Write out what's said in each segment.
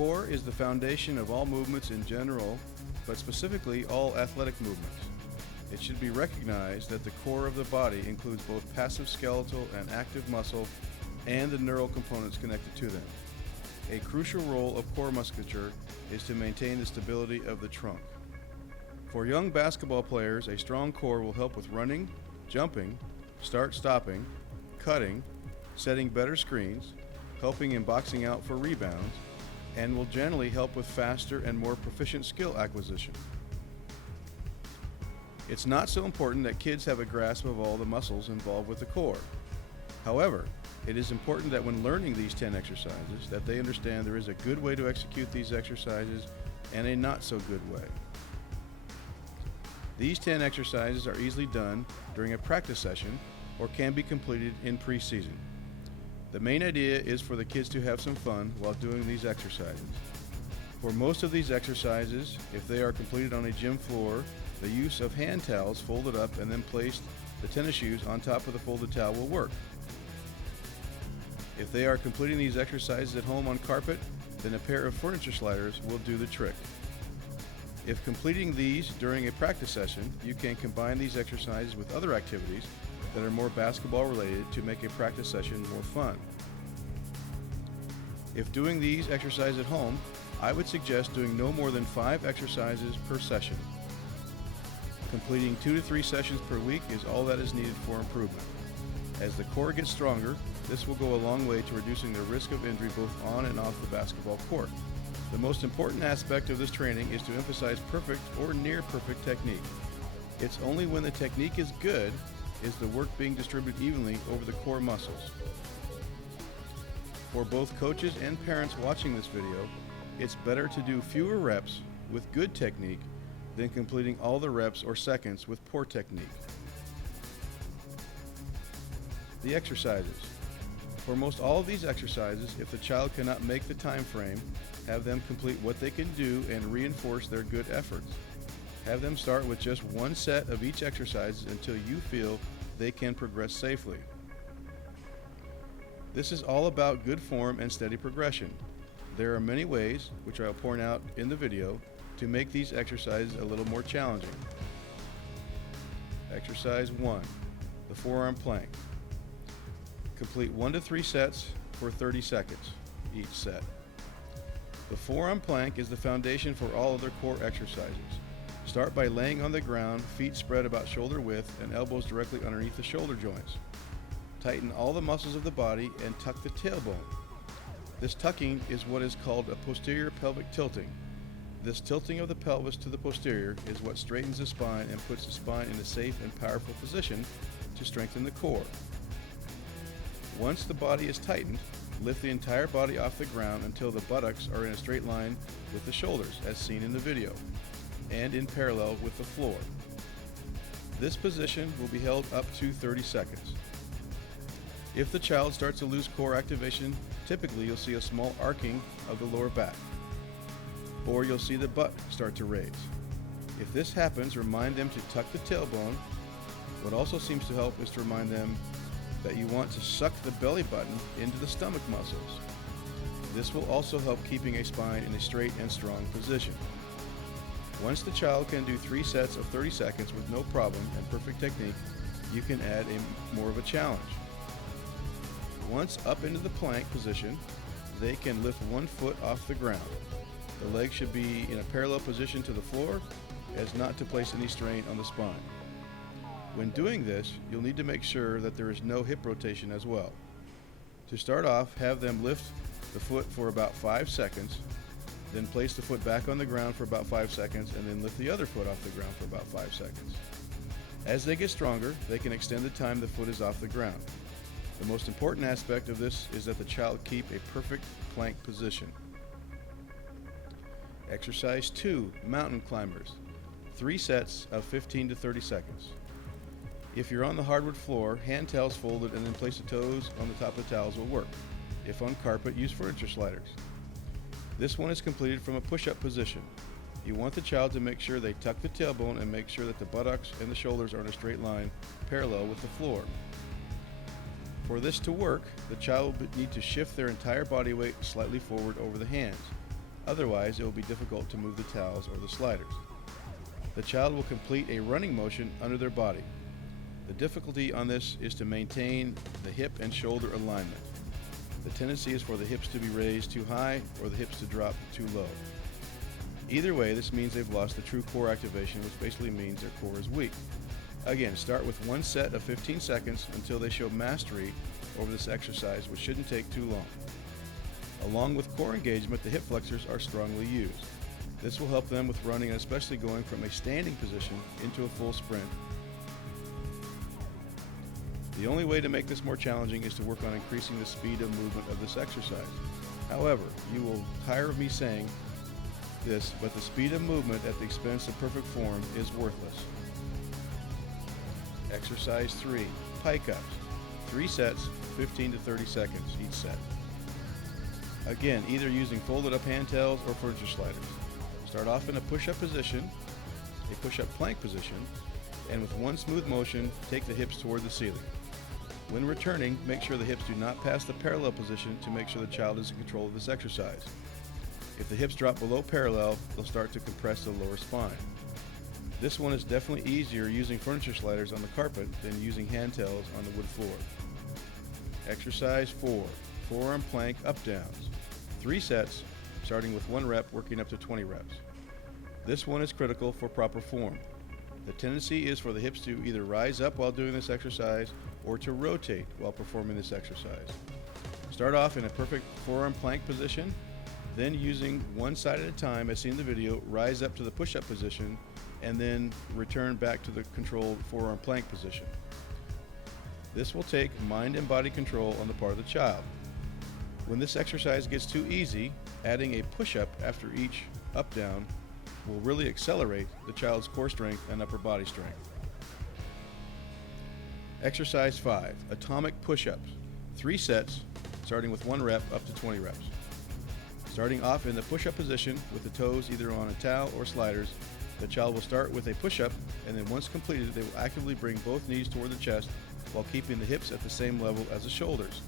core is the foundation of all movements in general, but specifically all athletic movements. It should be recognized that the core of the body includes both passive skeletal and active muscle and the neural components connected to them. A crucial role of core musculature is to maintain the stability of the trunk. For young basketball players, a strong core will help with running, jumping, start-stopping, cutting, setting better screens, helping in boxing out for rebounds, and will generally help with faster and more proficient skill acquisition. It's not so important that kids have a grasp of all the muscles involved with the core. However, it is important that when learning these 10 exercises, that they understand there is a good way to execute these exercises and a not so good way. These 10 exercises are easily done during a practice session or can be completed in pre-season. The main idea is for the kids to have some fun while doing these exercises. For most of these exercises, if they are completed on a gym floor, the use of hand towels folded up and then placed the tennis shoes on top of the folded towel will work. If they are completing these exercises at home on carpet, then a pair of furniture sliders will do the trick. If completing these during a practice session, you can combine these exercises with other activities that are more basketball related to make a practice session more fun. If doing these exercises at home, I would suggest doing no more than 5 exercises per session. Completing 2 to 3 sessions per week is all that is needed for improvement. As the core gets stronger, this will go a long way to reducing the risk of injury both on and off the basketball court. The most important aspect of this training is to emphasize perfect or near perfect technique. It's only when the technique is good is the work being distributed evenly over the core muscles. For both coaches and parents watching this video, it's better to do fewer reps with good technique than completing all the reps or seconds with poor technique. The exercises. For most all of these exercises, if the child cannot make the time frame, have them complete what they can do and reinforce their good efforts. Have them start with just one set of each exercise until you feel they can progress safely. This is all about good form and steady progression. There are many ways, which I'll point out in the video, to make these exercises a little more challenging. Exercise 1, the forearm plank. Complete 1 to 3 sets for 30 seconds each set. The forearm plank is the foundation for all other core exercises. Start by laying on the ground, feet spread about shoulder width and elbows directly underneath the shoulder joints. Tighten all the muscles of the body and tuck the tailbone. This tucking is what is called a posterior pelvic tilting. This tilting of the pelvis to the posterior is what straightens the spine and puts the spine in a safe and powerful position to strengthen the core. Once the body is tightened, lift the entire body off the ground until the buttocks are in a straight line with the shoulders, as seen in the video, and in parallel with the floor. This position will be held up to 30 seconds. If the child starts to lose core activation, typically you'll see a small arcing of the lower back, or you'll see the butt start to raise. If this happens, remind them to tuck the tailbone. What also seems to help is to remind them that you want to suck the belly button into the stomach muscles. This will also help keeping a spine in a straight and strong position. Once the child can do 3 sets of 30 seconds with no problem and perfect technique, you can add more of a challenge. Once up into the plank position, they can lift 1 foot off the ground. The leg should be in a parallel position to the floor as not to place any strain on the spine. When doing this, you'll need to make sure that there is no hip rotation as well. To start off, have them lift the foot for about 5 seconds, then place the foot back on the ground for about 5 seconds, and then lift the other foot off the ground for about 5 seconds. As they get stronger, they can extend the time the foot is off the ground. The most important aspect of this is that the child keep a perfect plank position. Exercise 2, mountain climbers. 3 sets of 15 to 30 seconds. If you're on the hardwood floor, hand towels folded and then place the toes on the top of the towels will work. If on carpet, use furniture sliders. This one is completed from a push-up position. You want the child to make sure they tuck the tailbone and make sure that the buttocks and the shoulders are in a straight line parallel with the floor. For this to work, the child will need to shift their entire body weight slightly forward over the hands. Otherwise, it will be difficult to move the towels or the sliders. The child will complete a running motion under their body. The difficulty on this is to maintain the hip and shoulder alignment. The tendency is for the hips to be raised too high or the hips to drop too low. Either way, this means they've lost the true core activation, which basically means their core is weak. Again, start with one set of 15 seconds until they show mastery over this exercise, which shouldn't take too long. Along with core engagement, the hip flexors are strongly used. This will help them with running and especially going from a standing position into a full sprint. The only way to make this more challenging is to work on increasing the speed of movement of this exercise. However, you will tire of me saying this, but the speed of movement at the expense of perfect form is worthless. Exercise 3, Pike ups. 3 sets, 15 to 30 seconds each set. Again, either using folded up handtails or furniture sliders. Start off in a push-up position, a push-up plank position, and with one smooth motion, take the hips toward the ceiling. When returning, make sure the hips do not pass the parallel position to make sure the child is in control of this exercise. If the hips drop below parallel, they'll start to compress the lower spine. This one is definitely easier using furniture sliders on the carpet than using handtails on the wood floor. Exercise 4, forearm plank up downs. 3 sets, starting with 1 rep, working up to 20 reps. This one is critical for proper form. The tendency is for the hips to either rise up while doing this exercise or to rotate while performing this exercise. Start off in a perfect forearm plank position, then using one side at a time, as seen in the video, rise up to the push-up position, and then return back to the controlled forearm plank position. This will take mind and body control on the part of the child. When this exercise gets too easy, adding a push-up after each up-down will really accelerate the child's core strength and upper body strength. Exercise 5, atomic push-ups. 3 sets, starting with 1 rep up to 20 reps. Starting off in the push-up position with the toes either on a towel or sliders, the child will start with a push-up, and then once completed, they will actively bring both knees toward the chest while keeping the hips at the same level as the shoulders.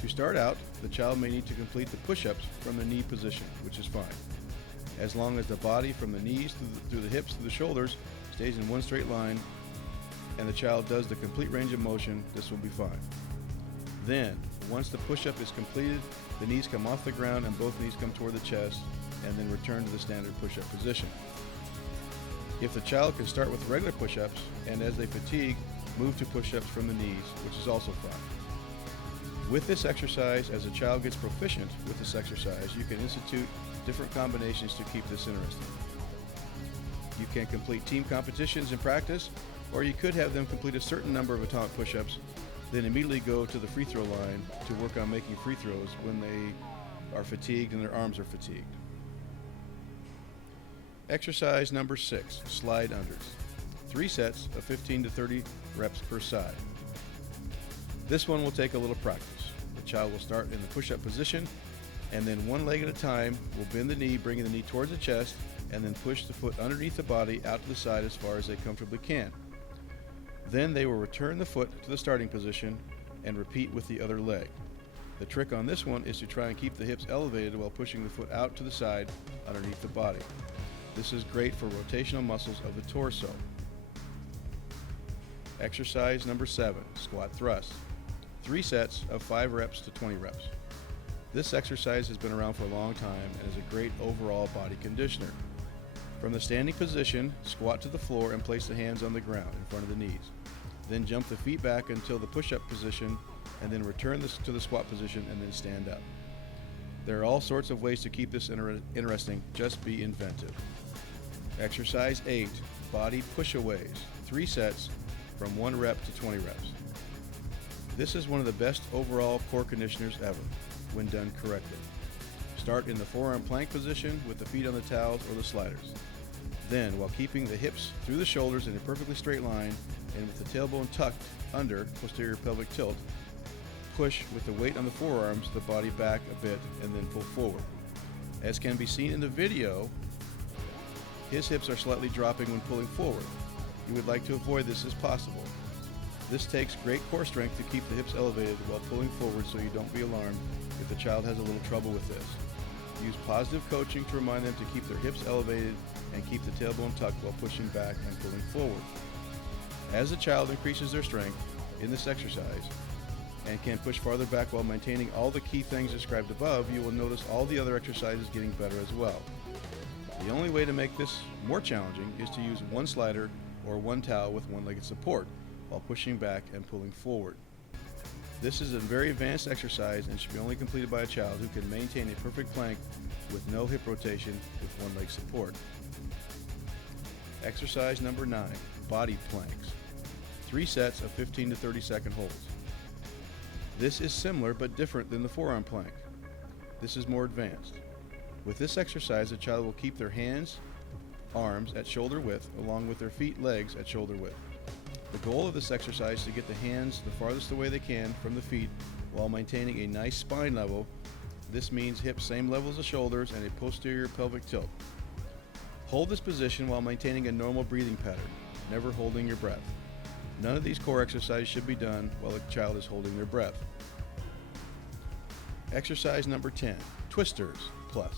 To start out, the child may need to complete the push-ups from the knee position, which is fine. As long as the body from the knees through the hips to the shoulders stays in one straight line and the child does the complete range of motion, this will be fine. Then, once the push-up is completed, the knees come off the ground and both knees come toward the chest, and then return to the standard push-up position. If the child can start with regular push-ups and as they fatigue, move to push-ups from the knees, which is also fine. With this exercise, as a child gets proficient with this exercise, you can institute different combinations to keep this interesting. You can complete team competitions in practice, or you could have them complete a certain number of atomic push-ups, then immediately go to the free throw line to work on making free throws when they are fatigued and their arms are fatigued. Exercise number 6, slide unders. 3 sets of 15 to 30 reps per side. This one will take a little practice. The child will start in the push-up position, and then one leg at a time will bend the knee, bringing the knee towards the chest, and then push the foot underneath the body out to the side as far as they comfortably can. Then they will return the foot to the starting position and repeat with the other leg. The trick on this one is to try and keep the hips elevated while pushing the foot out to the side underneath the body. This is great for rotational muscles of the torso. Exercise number 7, squat thrust. 3 sets of 5 reps to 20 reps. This exercise has been around for a long time and is a great overall body conditioner. From the standing position, squat to the floor and place the hands on the ground in front of the knees. Then jump the feet back until the push-up position, and then return this to the squat position and then stand up. There are all sorts of ways to keep this interesting, just be inventive. Exercise 8, body push-aways. 3 sets from 1 rep to 20 reps. This is one of the best overall core conditioners ever, when done correctly. Start in the forearm plank position with the feet on the towels or the sliders. Then, while keeping the hips through the shoulders in a perfectly straight line and with the tailbone tucked under posterior pelvic tilt, push with the weight on the forearms the body back a bit and then pull forward. As can be seen in the video, his hips are slightly dropping when pulling forward. You would like to avoid this as possible. This takes great core strength to keep the hips elevated while pulling forward, so you don't be alarmed if the child has a little trouble with this. Use positive coaching to remind them to keep their hips elevated and keep the tailbone tucked while pushing back and pulling forward. As the child increases their strength in this exercise and can push farther back while maintaining all the key things described above, you will notice all the other exercises getting better as well. The only way to make this more challenging is to use one slider or one towel with one-legged support while pushing back and pulling forward. This is a very advanced exercise and should be only completed by a child who can maintain a perfect plank with no hip rotation with one leg support. Exercise number 9, body planks. 3 sets of 15 to 30 second holds. This is similar but different than the forearm plank. This is more advanced. With this exercise, the child will keep their hands, arms at shoulder width along with their feet, legs at shoulder width. The goal of this exercise is to get the hands the farthest away they can from the feet while maintaining a nice spine level. This means hips same level as the shoulders and a posterior pelvic tilt. Hold this position while maintaining a normal breathing pattern, never holding your breath. None of these core exercises should be done while a child is holding their breath. Exercise number 10, twisters plus.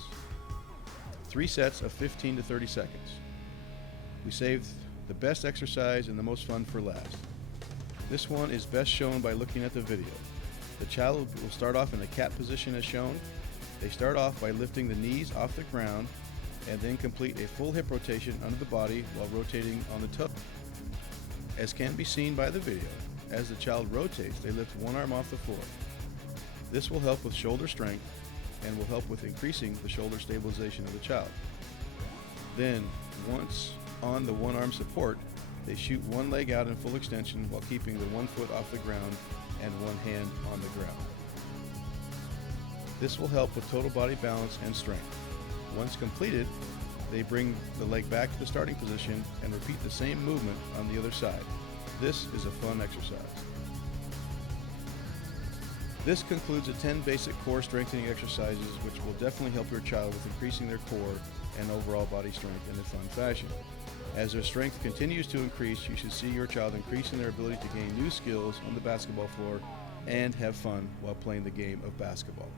3 sets of 15 to 30 seconds. We saved the best exercise and the most fun for last. This one is best shown by looking at the video. The child will start off in the cat position as shown. They start off by lifting the knees off the ground and then complete a full hip rotation under the body while rotating on the toe. As can be seen by the video, as the child rotates, they lift one arm off the floor. This will help with shoulder strength and will help with increasing the shoulder stabilization of the child. Then, once on the one arm support, they shoot one leg out in full extension while keeping the one foot off the ground and one hand on the ground. This will help with total body balance and strength. Once completed, they bring the leg back to the starting position and repeat the same movement on the other side. This is a fun exercise. This concludes the 10 basic core strengthening exercises which will definitely help your child with increasing their core and overall body strength in a fun fashion. As their strength continues to increase, you should see your child increasing their ability to gain new skills on the basketball floor and have fun while playing the game of basketball.